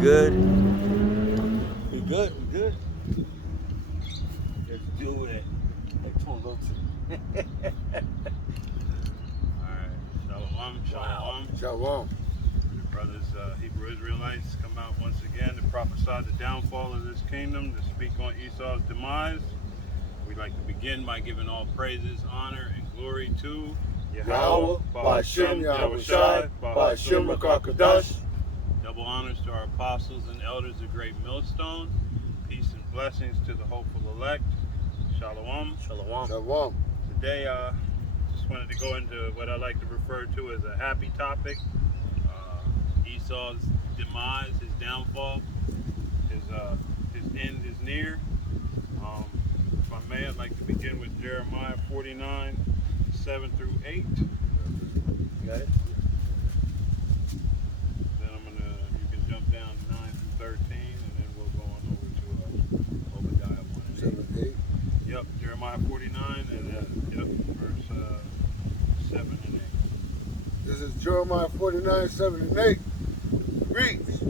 good? We good? We good? Let's do it. Let's go to. Alright, shalom. Shalom. Brothers, Hebrew Israelites come out once again to prophesy the downfall of this kingdom, to speak on Esau's demise. We'd like to begin by giving all praises, honor, and glory to Yahweh, Ba'ashem Yahushai, Ba'ashem Rakakadash. Double honors to our apostles and elders of Great Millstone. Peace and blessings to the hopeful elect. Shalom. Shalom. Today, just wanted to go into what I like to refer to as a happy topic. Esau's demise, his downfall, his end is near. If I may, I'd like to begin with Jeremiah 49, 7 through 8. Got it? Then you can jump down to 9 through 13, and then we'll go on over to Obadiah 1 and 8. 7 and 8. Yep, Jeremiah 49, and verse 7 and 8. This is Jeremiah 49, 7 and 8. Reads,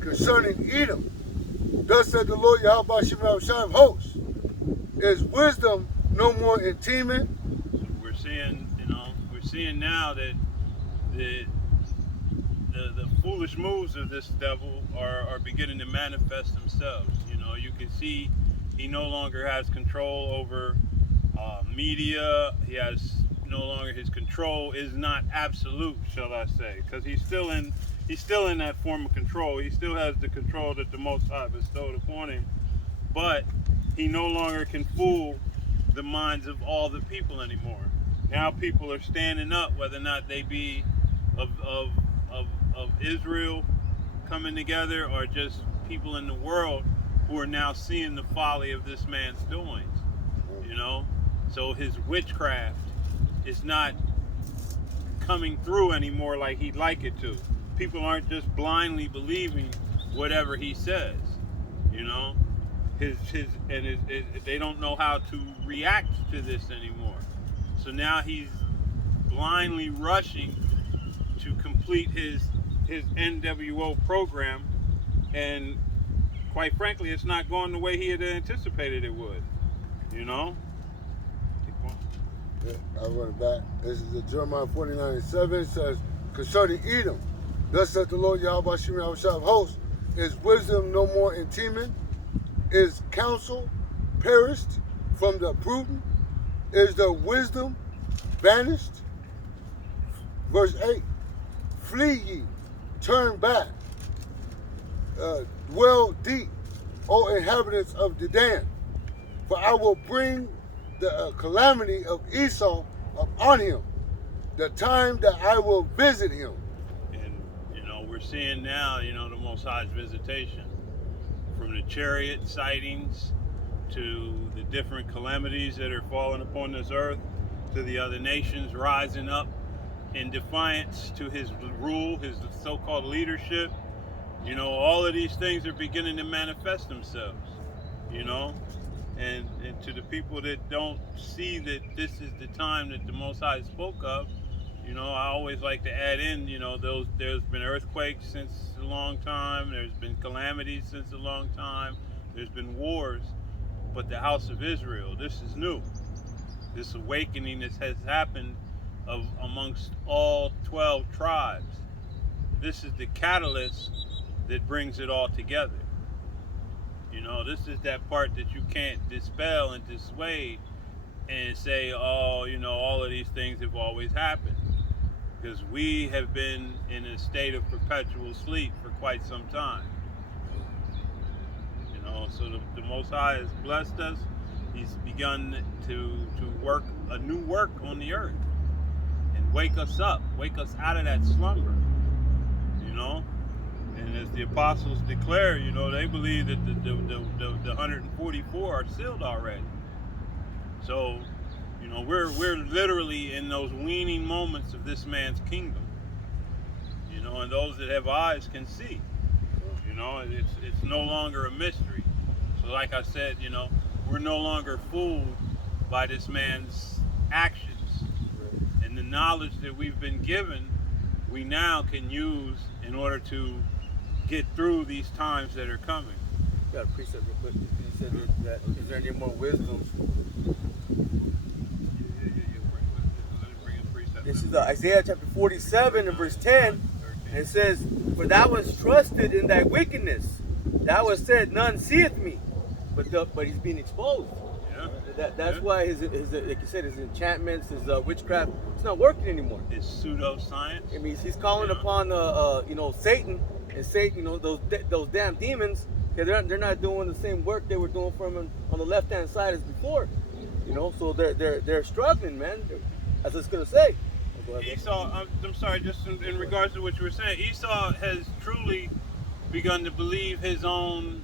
concerning Edom, thus said the Lord Yahweh Ba'ashem Yahushai of hosts, is wisdom no more in Teman? So we're seeing now that the foolish moves of this devil are beginning to manifest themselves. You can see he no longer has control over media. He has no longer, his control is not absolute, shall I say, because he's still in that form of control. He still has the control that the Most High bestowed upon him, but he no longer can fool the minds of all the people anymore. Now people are standing up, whether or not they be of Israel coming together, or just people in the world who are now seeing the folly of this man's doings. So his witchcraft is not coming through anymore like he'd like it to. People aren't just blindly believing whatever he says. They don't know how to react to this anymore. So now he's blindly rushing to complete his NWO program, and quite frankly, it's not going the way he had anticipated it would. Keep going. Yeah, I'll run it back. This is Jeremiah 49 and 7. It says, concerning Edom, thus said the Lord Yahweh Ba'ashem Yahushai of hosts, is wisdom no more in Teman? Is counsel perished from the prudent? Is the wisdom vanished? Verse 8, flee ye, turn back, dwell deep, O inhabitants of Dedan, for I will bring the calamity of Esau upon him, the time that I will visit him. And, we're seeing now, the Most High's visitation. From the chariot sightings to the different calamities that are falling upon this earth, to the other nations rising up in defiance to his rule, his so-called leadership. All of these things are beginning to manifest themselves, and to the people that don't see that this is the time that the Most High spoke of, I always like to add in, there's been earthquakes since a long time, there's been calamities since a long time, there's been wars, but the house of Israel, this is new. This awakening that has happened amongst all 12 tribes. This is the catalyst that brings it all together. This is that part that you can't dispel and dissuade and say, all of these things have always happened. Because we have been in a state of perpetual sleep for quite some time. So the Most High has blessed us. He's begun to work a new work on the earth and wake us up, wake us out of that slumber. And as the apostles declare, they believe that the 144 are sealed already. So, we're literally in those weaning moments of this man's kingdom. And those that have eyes can see. It's no longer a mystery. So like I said, we're no longer fooled by this man's actions. And the knowledge that we've been given, we now can use in order to get through these times that are coming. Got a precept real quick. He said that is there any more wisdom? This is Isaiah chapter 47 and verse 10. And it says, "For thou hast trusted in thy wickedness. Thou hast said, none seeth me." But he's being exposed. Yeah. That's why his like you said, his enchantments, his witchcraft, it's not working anymore. It's pseudoscience. I mean, he's calling upon Satan, and Satan, those damn demons, because they're not doing the same work they were doing for him on the left hand side as before. So they're struggling, man. As I was gonna say. Esau, I'm sorry, just in regards to what you were saying, Esau has truly begun to believe his own,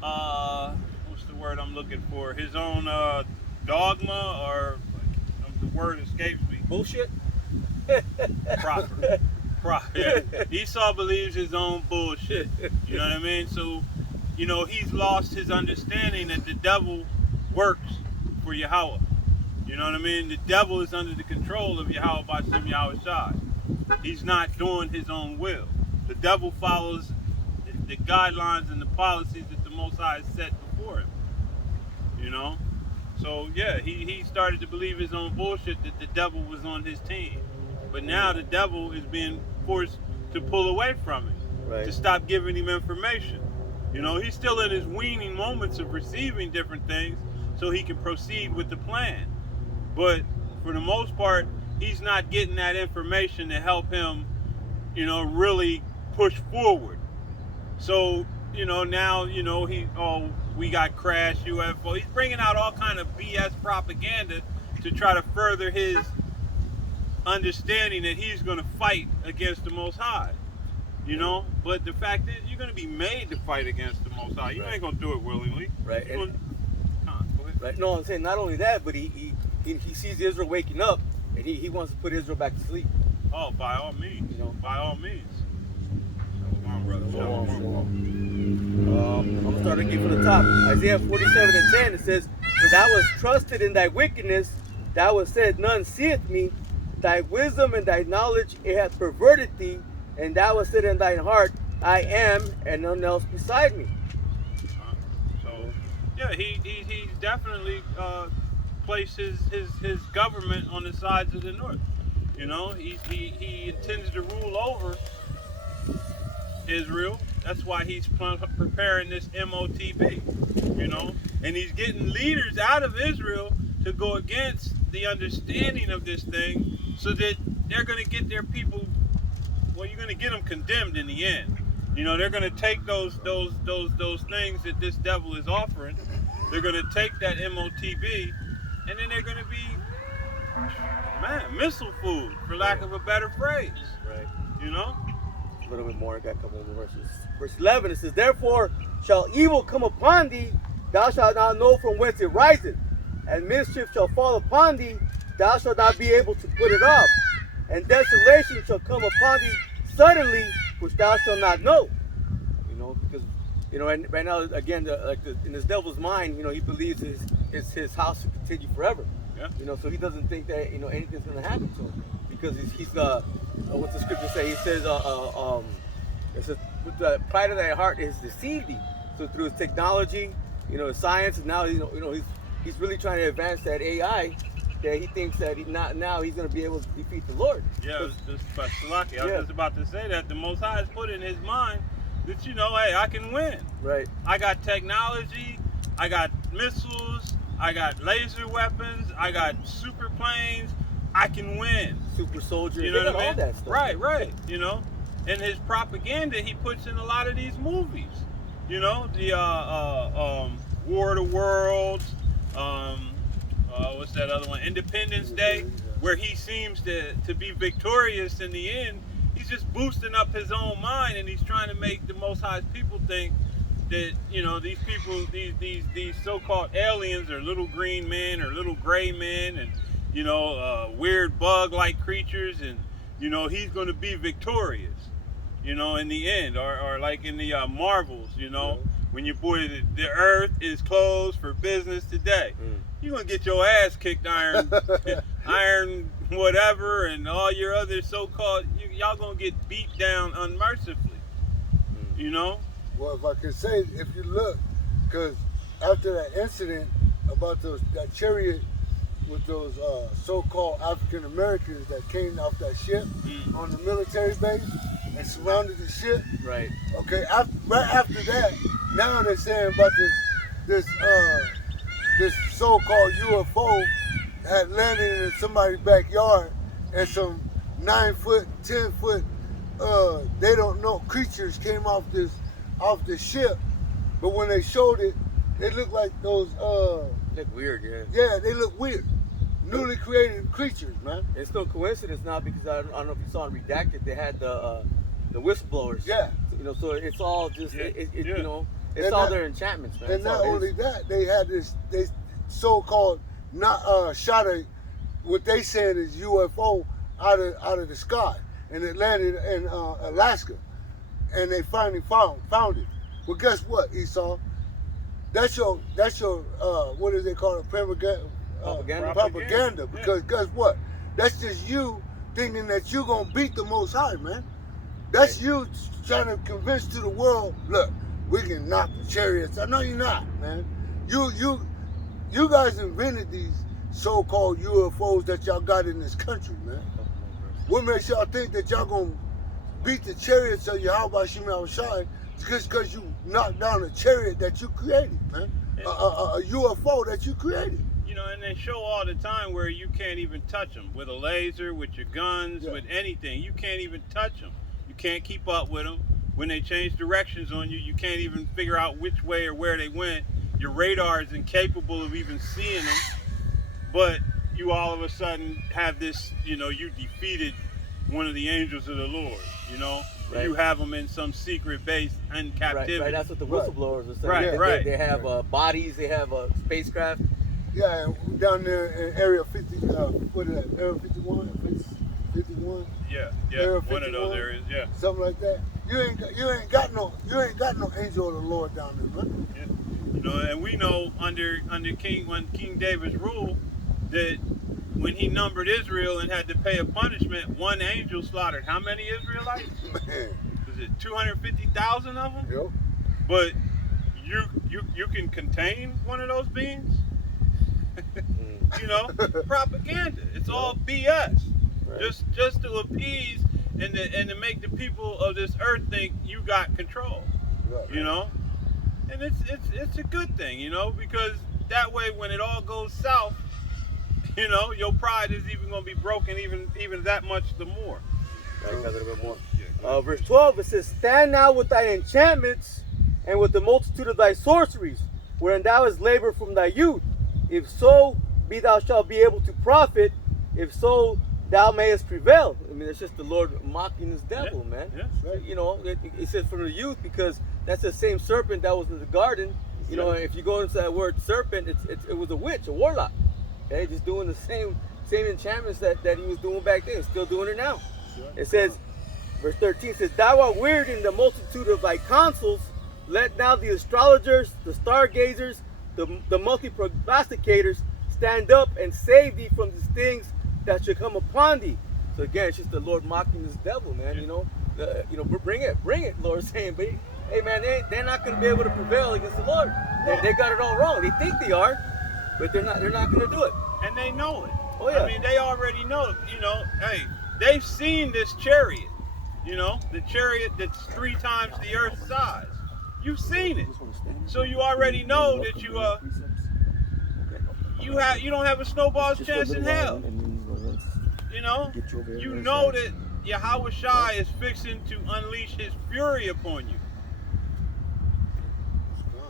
what's the word I'm looking for? His own dogma, or the word escapes me. Bullshit? Proper. Yeah. Esau believes his own bullshit. You know what I mean? So, he's lost his understanding that the devil works for Yahweh. You know what I mean? The devil is under the control of Yahweh B'Shem Yahweh Shai. He's not doing his own will. The devil follows the guidelines and the policies that the Most High has set before him. So yeah, he started to believe his own bullshit that the devil was on his team. But now the devil is being forced to pull away from him, right, to stop giving him information. He's still in his weaning moments of receiving different things so he can proceed with the plan. But for the most part, he's not getting that information to help him, really push forward. So, now, we got crash UFO. He's bringing out all kind of BS propaganda to try to further his understanding that he's going to fight against the Most High. But the fact is, you're going to be made to fight against the Most High. You ain't going to do it willingly. Right. Go ahead. Right. No, I'm saying not only that, but he sees Israel waking up, and he wants to put Israel back to sleep. Oh, by all means. By all means. Come on, brother. I'm going to start again from the top. Isaiah 47 and 10, it says, "For thou hast trusted in thy wickedness, thou hast said, none seeth me. Thy wisdom and thy knowledge, it hath perverted thee. And thou hast said in thine heart, I am, and none else beside me." Yeah, he's definitely placed his government on the sides of the north. He intends to rule over Israel. That's why he's preparing this MOTB. And he's getting leaders out of Israel to go against the understanding of this thing, so that they're going to get their people. Well, you're going to get them condemned in the end. They're going to take those things that this devil is offering. They're going to take that MOTB, and then they're going to be, missile food, for lack of a better phrase. Right. A little bit more. I got a couple more verses. Verse 11, it says, "Therefore shall evil come upon thee, thou shalt not know from whence it riseth. And mischief shall fall upon thee, thou shalt not be able to put it off. And desolation shall come upon thee suddenly, which thou shalt not know." Because and right now, again, in this devil's mind, he believes his house will continue forever. Yeah. So he doesn't think that anything's going to happen to him, because he's what's the scripture say? He says, it says, "With the pride of thy heart is deceived thee." So through his technology, his science, and now he's really trying to advance that AI, that he thinks that now he's going to be able to defeat the Lord. Yeah, I was just about to say that the Most High has put in his mind that hey, I can win. Right. I got technology, I got missiles, I got laser weapons, I got super planes. I can win. Super soldier. You know what I mean? All that stuff. Right. And his propaganda he puts in a lot of these movies. The War of the Worlds. What's that other one? Independence Day, where he seems to be victorious in the end. He's just boosting up his own mind, and he's trying to make the Most High's people think that these people, these so-called aliens, are little green men or little gray men, and weird bug-like creatures, and he's going to be victorious, in the end, or like in the Marvels, when your boy, the earth is closed for business today. You're going to get your ass kicked, iron whatever, and all your other so-called, y'all going to get beat down unmercifully. You know? Well, if I can say, if you look, because after that incident about that chariot with those so-called African Americans that came off that ship on the military base and surrounded the ship. Right. Okay. Right after that, now they're saying about this so-called UFO had landed in somebody's backyard, and some 9-foot, 10-foot, they don't know creatures came off the ship. But when they showed it, it looked like those. Look weird, yeah. Yeah, they look weird. Newly created creatures, man. It's no coincidence now because I don't know if you saw in Redacted, they had the whistleblowers. Yeah. You know, so it's all just you know, it's And all not- their enchantments, man. And It's not all only his. that, they had they so-called shot what they said is UFO out of the sky, and it landed in Alaska, and they finally found it. Well, guess what, Esau? That's your what do they call it? Propaganda. Because guess what? That's just you thinking that you're gonna beat the Most High, man. That's you trying to convince to the world, look, we can knock the chariots. I know you're not, man. You guys invented these so-called UFOs that y'all got in this country, man. What makes y'all think that y'all gonna beat the chariots of Yahweh Shemel Shai just because you knocked down a chariot that you created, man? A UFO that you created. You know, and they show all the time where you can't even touch them with a laser, with your guns, with anything. You can't even touch them. You can't keep up with them. When they change directions on you, you can't even figure out which way or where they went. Your radar is incapable of even seeing them. But you all of a sudden have this, you know, you defeated one of the angels of the Lord, you know? Right. You have them in some secret base in captivity. Right, that's what the whistleblowers are saying. Right, right. They have bodies, they have spacecraft. Yeah, and down there in Area 50, what is that, Area 51? 51? Yeah, Area one of those 51? areas, yeah. Something like that. You ain't got no angel of the Lord down there, man. Yeah. You know, and we know under King David's rule that when he numbered Israel and had to pay a punishment, one angel slaughtered how many Israelites? Man. Was it 250,000 of them? Yep. But you can contain one of those beings? You know, propaganda. It's all BS. Right. Just to appease and to make the people of this earth think you got control. Right. You know, and it's a good thing, you know, because that way when it all goes south, you know, your pride is even going to be broken even that much the more. Right, a little bit more. Yeah. Verse 12, it says, "Stand now with thy enchantments and with the multitude of thy sorceries, wherein thou hast labored from thy youth. If so be thou shalt be able to profit, if so thou mayest prevail." I mean, it's just the Lord mocking his devil, man. Yeah. Right. You know, it says from the youth because that's the same serpent that was in the garden. You know, if you go into that word serpent, it was a witch, a warlock. Okay, just doing the same enchantments that he was doing back then, still doing it now. It says, verse 13 says, "Thou art weird in the multitude of thy counsels. Let now the astrologers, the stargazers, the multi-prognosticators stand up and save thee from these things that should come upon thee." So again, it's just the Lord mocking this devil, man. You know, bring it, Lord, saying, but hey, man, they're not going to be able to prevail against the Lord. They got it all wrong. They think they are, but they're not going to do it. And they know it. Oh, yeah. I mean, they already know, you know, hey, they've seen this chariot, you know, the chariot that's 3 times the earth's size. You've seen it. So you already know that you don't have a snowball's chance in hell. You know? You know that Yahweh Shai is fixing to unleash his fury upon you.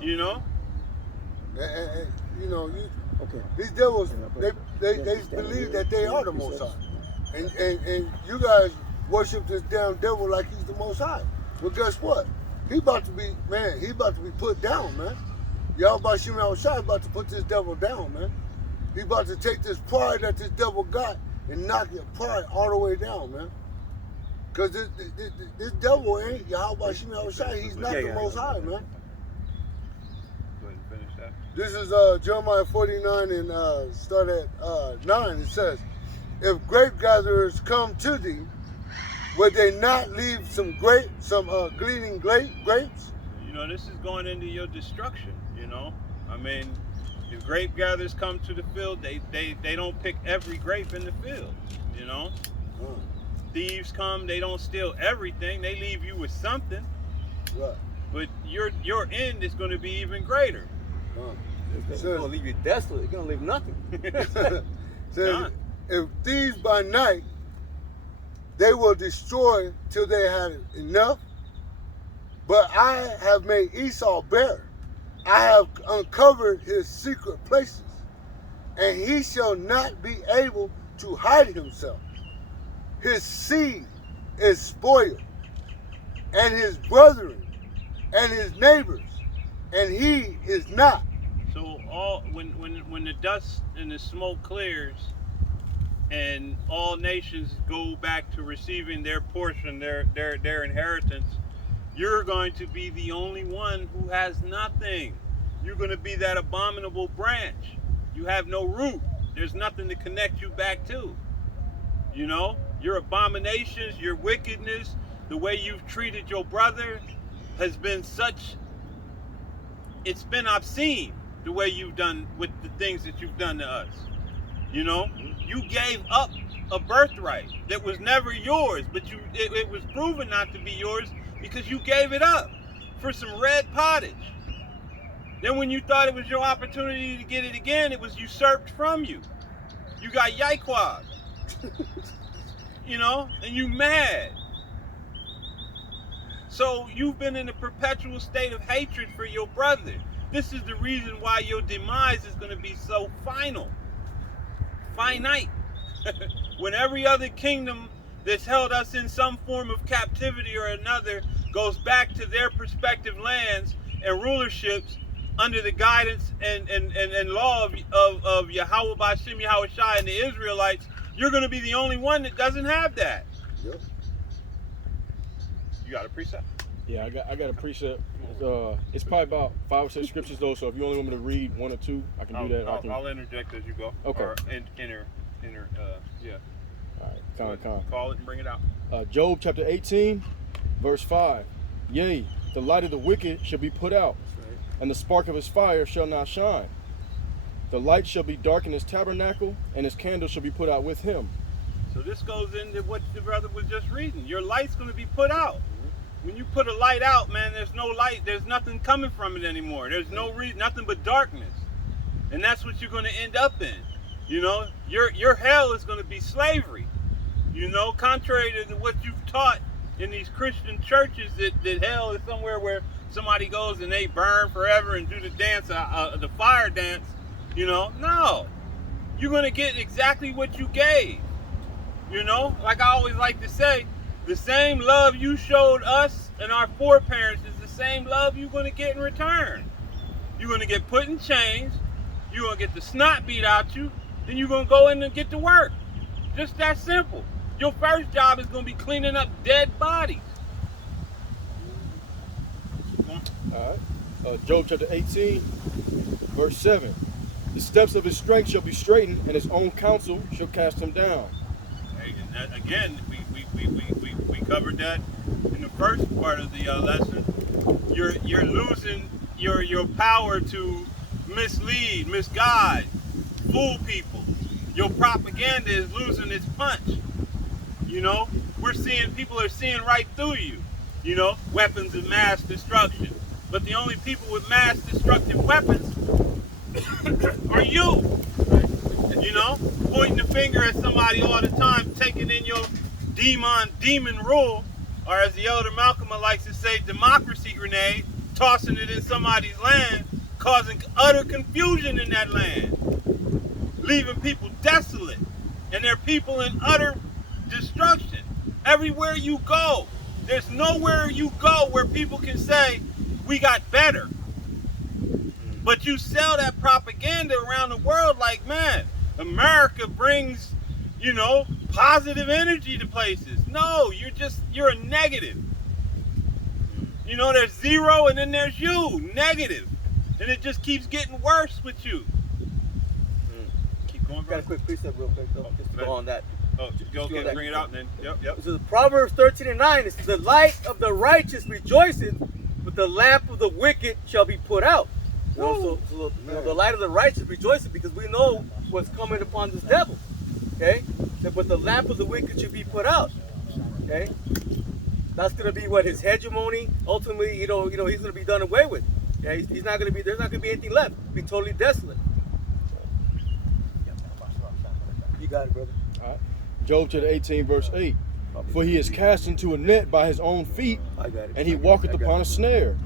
You know? And, you know, these devils, they believe that they are the Most High. And you guys worship this damn devil like he's the Most High. Well, guess what? He about to be put down, man. Yahweh Shemel Shai about to put this devil down, man. He about to take this pride that this devil got and knock your pride all the way down, man. Because this devil ain't Yahweh Shemel Shai. He's not the Most High, man. Go ahead and finish that. This is Jeremiah 49 and start at 9. It says, "If grape gatherers come to thee, would they not leave some gleaning grapes? You know, this is going into your destruction, you know. I mean, if grape gatherers come to the field, they don't pick every grape in the field, you know. Thieves come, they don't steal everything, they leave you with something. Right. But your end is going to be even greater. It's going to leave you desolate. It's going to leave nothing. Says, if thieves by night, they will destroy till they had enough. But I have made Esau bare. I have uncovered his secret places, and he shall not be able to hide himself. His seed is spoiled, and his brethren, and his neighbors, and he is not. So when the dust and the smoke clears, and all nations go back to receiving their portion, their inheritance, you're going to be the only one who has nothing. You're going to be that abominable branch. You have no root. There's nothing to connect you back to. You know, your abominations, your wickedness, the way you've treated your brother has been it's been obscene, the way you've done with the things that you've done to us. You know, you gave up a birthright that was never yours, but it was proven not to be yours because you gave it up for some red pottage. Then when you thought it was your opportunity to get it again, it was usurped from you. You got yiquad. You know, and you mad. So you've been in a perpetual state of hatred for your brother. This is the reason why your demise is going to be so finite. When every other kingdom that's held us in some form of captivity or another goes back to their respective lands and rulerships under the guidance and law of Yahweh Bashim Yahweh Shai and the Israelites, you're going to be the only one that doesn't have that. Yep. You got a precept? Yeah, I got a precept. It's probably about 5 or 6 scriptures though, so if you only want me to read 1 or 2, I can do that. I'll interject as you go. Okay. Or yeah. All right, con. Call it and bring it out. Job chapter 18, verse 5. Yea, the light of the wicked shall be put out, and the spark of his fire shall not shine. The light shall be dark in his tabernacle, and his candle shall be put out with him. So this goes into what the brother was just reading. Your light's going to be put out. When you put a light out, man, there's no light. There's nothing coming from it anymore. There's no reason, nothing but darkness. And that's what you're going to end up in. You know, your hell is going to be slavery. You know, contrary to what you've taught in these Christian churches, that hell is somewhere where somebody goes and they burn forever and do the dance, the fire dance. You know, no. You're going to get exactly what you gave. You know, like I always like to say, the same love you showed us and our foreparents is the same love you're going to get in return. You're going to get put in chains. You're going to get the snot beat out you. Then you're going to go in and get to work. Just that simple. Your first job is going to be cleaning up dead bodies. All right. Job chapter 18, verse 7. The steps of his strength shall be straightened, and his own counsel shall cast him down. Hey, and that, again, we covered that in the first part of the lesson. You're losing your power to mislead, misguide, fool people. Your propaganda is losing its punch. You know, people are seeing right through you. You know, weapons of mass destruction. But the only people with mass destructive weapons are you. You know, pointing the finger at somebody all the time, taking in your demon rule, or as the elder Malcolm likes to say, democracy grenade, tossing it in somebody's land, causing utter confusion in that land, leaving people desolate, and their people in utter destruction. Everywhere you go, there's nowhere you go where people can say, we got better. But you sell that propaganda around the world like, man, America brings, you know, positive energy to places. No, you're a negative. You know, there's zero and then there's you, negative. And it just keeps getting worse with you. Go on, Got a bro. quick precept real quick though, just to go on that. Oh, go go get back. bring it out and then. Yep. This is Proverbs 13:9. It says, the light of the righteous rejoiceth, but the lamp of the wicked shall be put out. You know, so the light of the righteous rejoiceth because we know what's coming upon this devil. Okay? But the lamp of the wicked should be put out. Okay? That's gonna be what his hegemony. Ultimately, he's gonna be done away with. Yeah, he's not gonna be. There's not gonna be anything left. It'll be totally desolate. You got it, brother. All right. Job chapter 18, verse 8. For he is cast into a net by his own feet, I got it. and he walketh upon a snare.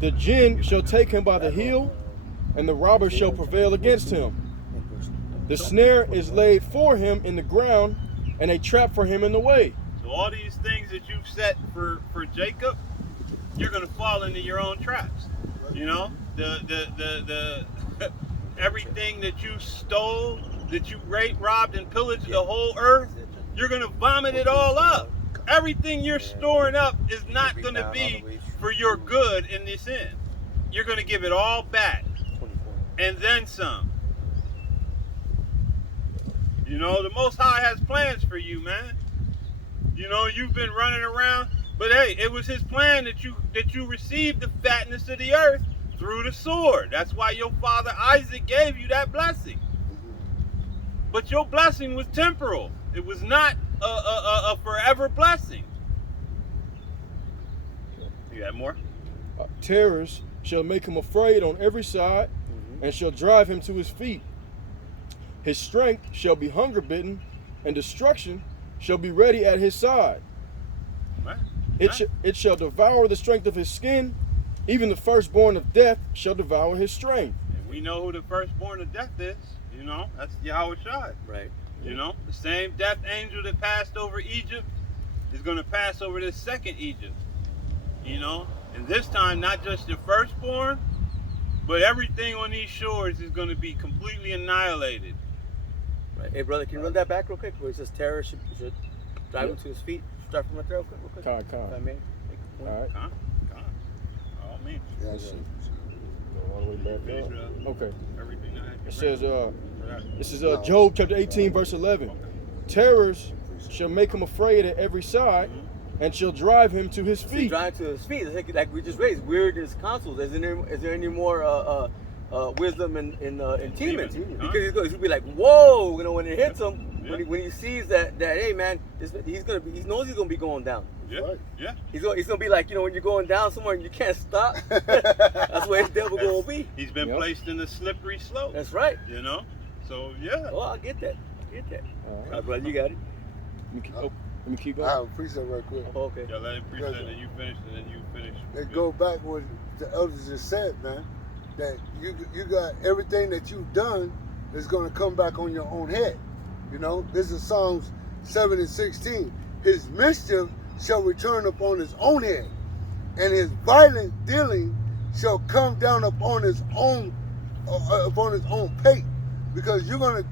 The jinn shall take him by the heel, and the robber shall prevail against him. The snare is laid for him in the ground, and a trap for him in the way. So all these things that you've set for Jacob, you're gonna fall into your own traps. You know, the everything that you stole, that you raped, robbed, and pillaged the whole earth, you're gonna vomit it all up. Everything you're storing up is not gonna be for your good in this end. You're gonna give it all back, and then some. You know, the Most High has plans for you, man. You know, you've been running around, but hey, it was his plan that you received the fatness of the earth through the sword. That's why your father Isaac gave you that blessing. But your blessing was temporal. It was not a forever blessing. You got more? Terrors shall make him afraid on every side, and shall drive him to his feet. His strength shall be hunger bitten, and destruction shall be ready at his side. Right. It shall devour the strength of his skin, even the firstborn of death shall devour his strength. And we know who the firstborn of death is. You know, that's Yahweh Shai. Right. You know, the same death angel that passed over Egypt is going to pass over this second Egypt. You know, and this time not just the firstborn, but everything on these shores is going to be completely annihilated. Right. Hey, brother, can you run that back real quick? Where it says terror should drive him to his feet. Start from right there real quick. Con. If I may. All right. Come. All means. Yeah, shit. Go all the way back up. Okay. Everything that It says, happened. this is Job chapter 18, verse 11. Terrors shall make him afraid at every side, and shall drive him to his See, feet. drive to his feet. It's like we just raised. Weird is counsel. Is there any more wisdom in Teeman? Because he's going to be like, whoa, you know, when it hits him, when he sees that hey man, he knows he's gonna be going down. Yeah. Right. Yeah. He's gonna be like, you know, when you're going down somewhere and you can't stop. That's where the devil gonna be. He's been Yep. placed in the slippery slope. That's right. You know. So yeah. Oh, I get that. All All right, brother, you got it. Let me keep I going. have a precept right quick. Oh, okay. Yeah. Let him preach that, and then you finish, and then you finish. They go back what the elders just said, man. That you got everything that you've done is going to come back on your own head. You know, this is Psalms 7 and 16. His mischief shall return upon his own head, and his violent dealing shall come down upon his own pate. Because you're gonna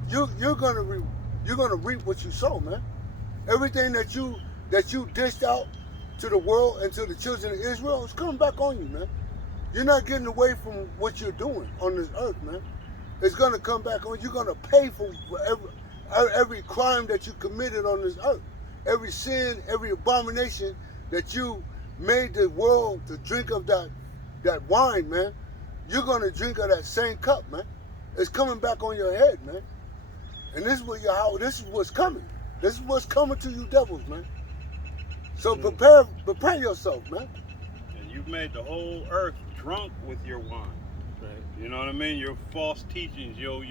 reap what you sow, man. Everything that you dished out to the world and to the children of Israel is coming back on you, man. You're not getting away from what you're doing on this earth, man. It's gonna come back on. You're gonna pay for every crime that you committed on this earth, every sin, every abomination that you made the world to drink of that wine, man. You're gonna drink of that same cup, man. It's coming back on your head, man. And this is what's coming. This is what's coming to you devils, man. So prepare yourself, man. And you've made the whole earth drunk with your wine. Right. You know what I mean? Your false teachings, your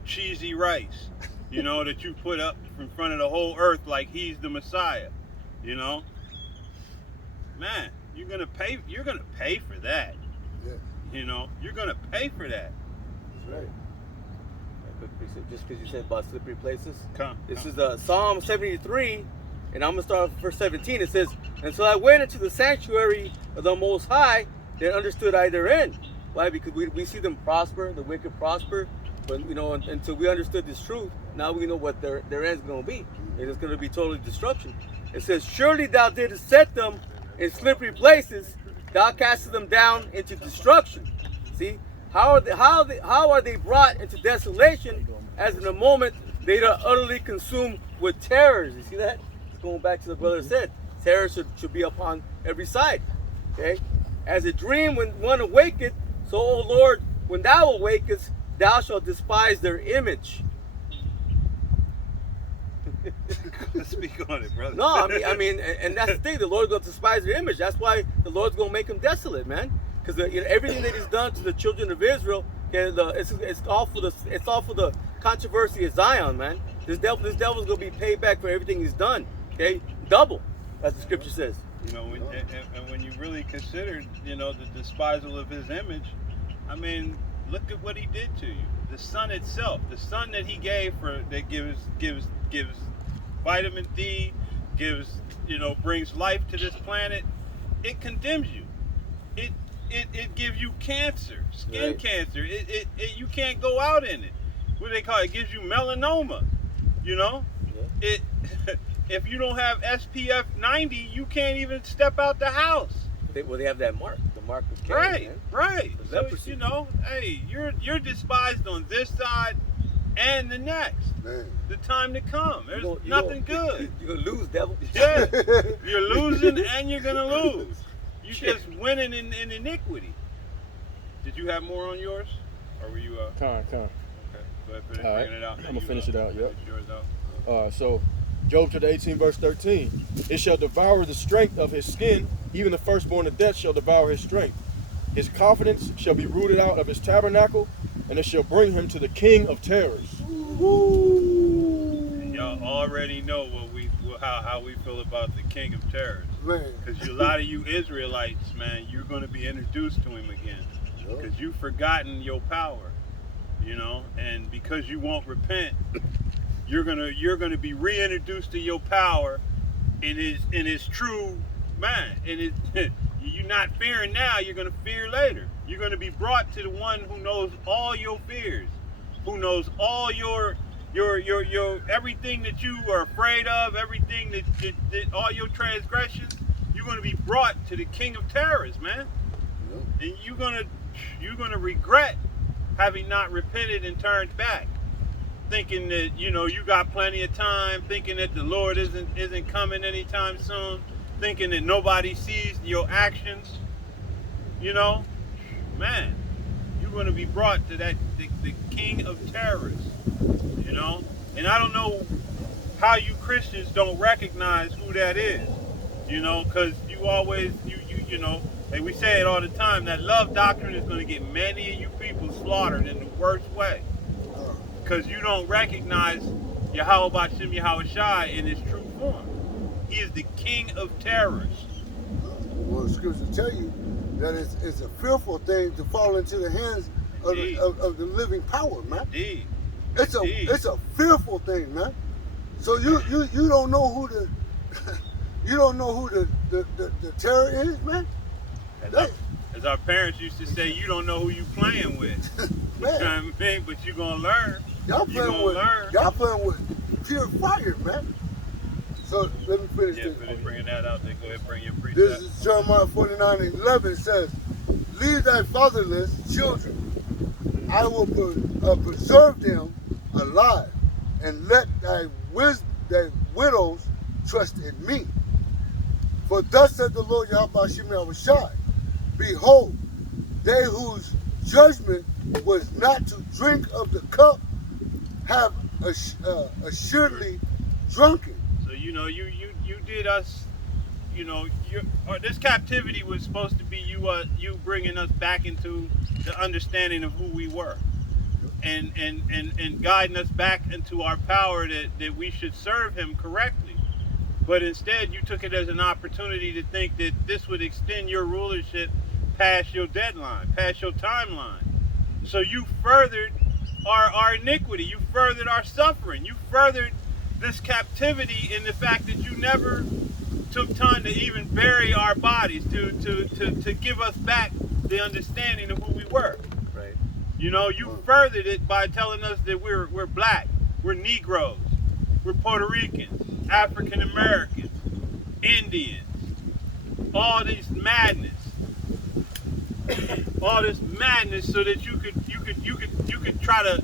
cheesy rice, you know, that you put up in front of the whole earth like he's the Messiah. You know? Man, you're gonna pay for that. Yeah. You know, you're gonna pay for that. That's right. Just because you said about slippery places. This Come. is Psalm 73, and I'm going to start with verse 17. It says, and so I went into the sanctuary of the Most High, then understood I therein. Why? Because we see them prosper, the wicked prosper, but, you know, until we understood this truth, now we know what their end's going to be. And it's going to be total destruction. It says, surely thou didst set them in slippery places, thou castest them down into destruction. See? How are they brought into desolation, as in a moment they are utterly consumed with terrors? You see that? Going back to the brother said, terror should be upon every side. Okay? As a dream when one awaketh, so, O Lord, when thou awakest, thou shalt despise their image. Speak on it, brother. No, I mean, and that's the thing. The Lord's going to despise their image. That's why the Lord's going to make them desolate, man. Because everything that He's done to the children of Israel, it's all for the controversy of Zion, man. This devil's going to be paid back for everything he's done. Okay, double, as the Scripture says. You know, when you really consider, the despisal of His image, I mean, look at what He did to you. The sun itself, the sun that He gave that gives vitamin D, brings life to this planet, it condemns you. It gives you cancer, skin cancer. You can't go out in it. What do they call it? It gives you melanoma. If you don't have SPF 90, you can't even step out the house. They have that mark, the mark of Cain. Right. So hey, you're despised on this side and the next. Man. The time to come. There's nothing good. You're gonna lose, devil. Yeah, you're losing and you're gonna lose. You're just winning in iniquity. Did you have more on yours, or were you? Con. Okay, go ahead, finish bringing it out. I'm gonna finish it out. Yep. Yours out. So, Job chapter 18, verse 13. It shall devour the strength of his skin, even the firstborn of death shall devour his strength. His confidence shall be rooted out of his tabernacle, and it shall bring him to the king of terrors. Y'all already know how we feel about the king of terrors. Because a lot of you Israelites, man, you're going to be introduced to him again. Because you've forgotten your power, and because you won't repent, you're gonna be reintroduced to your power in his true mind. And you're not fearing now, you're gonna fear later. You're gonna be brought to the one who knows all your fears, who knows all your everything that you are afraid of, everything that all your transgressions. You're gonna be brought to the king of terrors, man. And you're gonna regret having not repented and turned back, thinking that you got plenty of time, thinking that the Lord isn't coming anytime soon, thinking that nobody sees your actions. Man, you're going to be brought to the king of terrors. And I don't know how you Christians don't recognize who that is. Because you always and we say it all the time, that love doctrine is going to get many of you people slaughtered in the worst way. Because you don't recognize Yahweh B'Shem Yahweh Shai in his true form. He is the king of terrors. Well, the scriptures tell you that it's a fearful thing to fall into the hands of the living power, man. Indeed. It's a fearful thing, man. So you don't know who the the terror is, man. As our parents used to say, you don't know who you playing with. You know what I mean? But you're gonna learn. Y'all playing with pure fire, man. So let me finish this. Finish bringing that out there. Go ahead, bring your precept. This is Jeremiah 49:11. It says, "Leave thy fatherless children. I will preserve them alive, and let thy widows trust in me. For thus said the Lord Yahweh B'Shem Yahweh Shai, behold, they whose judgment was not to drink of the cup have assuredly drunken." So you did us. This captivity was supposed to be you bringing us back into the understanding of who we were, and guiding us back into our power that we should serve Him correctly. But instead, you took it as an opportunity to think that this would extend your rulership past your deadline, past your timeline. So you furthered our iniquity. You furthered our suffering. You furthered this captivity in the fact that you never took time to even bury our bodies, to give us back the understanding of who we were. Right. You furthered it by telling us that we're black, we're Negroes, we're Puerto Ricans, African Americans, Indians, all this madness. all this madness so that you could try to,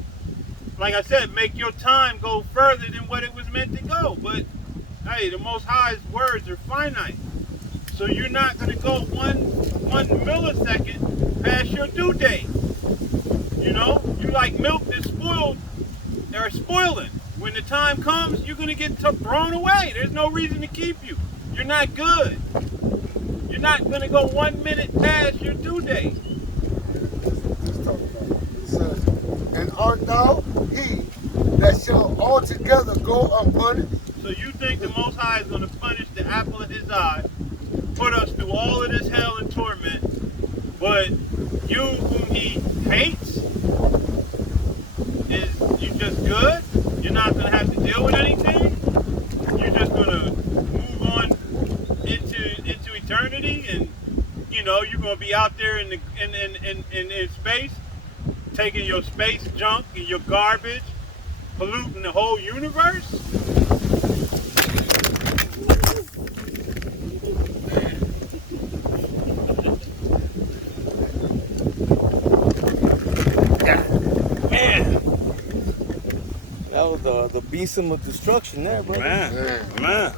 like I said, make your time go further than what it was meant to go. But hey, the Most High's words are finite, so you're not going to go one millisecond past your due date. You know, you like milk that's spoiled. They're spoiling. When the time comes, you're going to get thrown away. There's no reason to keep you. You're not good. You're not going to go 1 minute past your due date. Let's talk about it. It says, and art thou he that shall altogether go unpunished? So you think the Most High is going to punish the apple of his eye, put us through all of this hell and torment, but you whom he hates, is you just good? You're not going to have to deal with anything? You're just going to move on into eternity, and you know you're going to be out there in space, taking your space junk and your garbage, polluting the whole universe? Man. That was the besom of destruction there, bro. Man.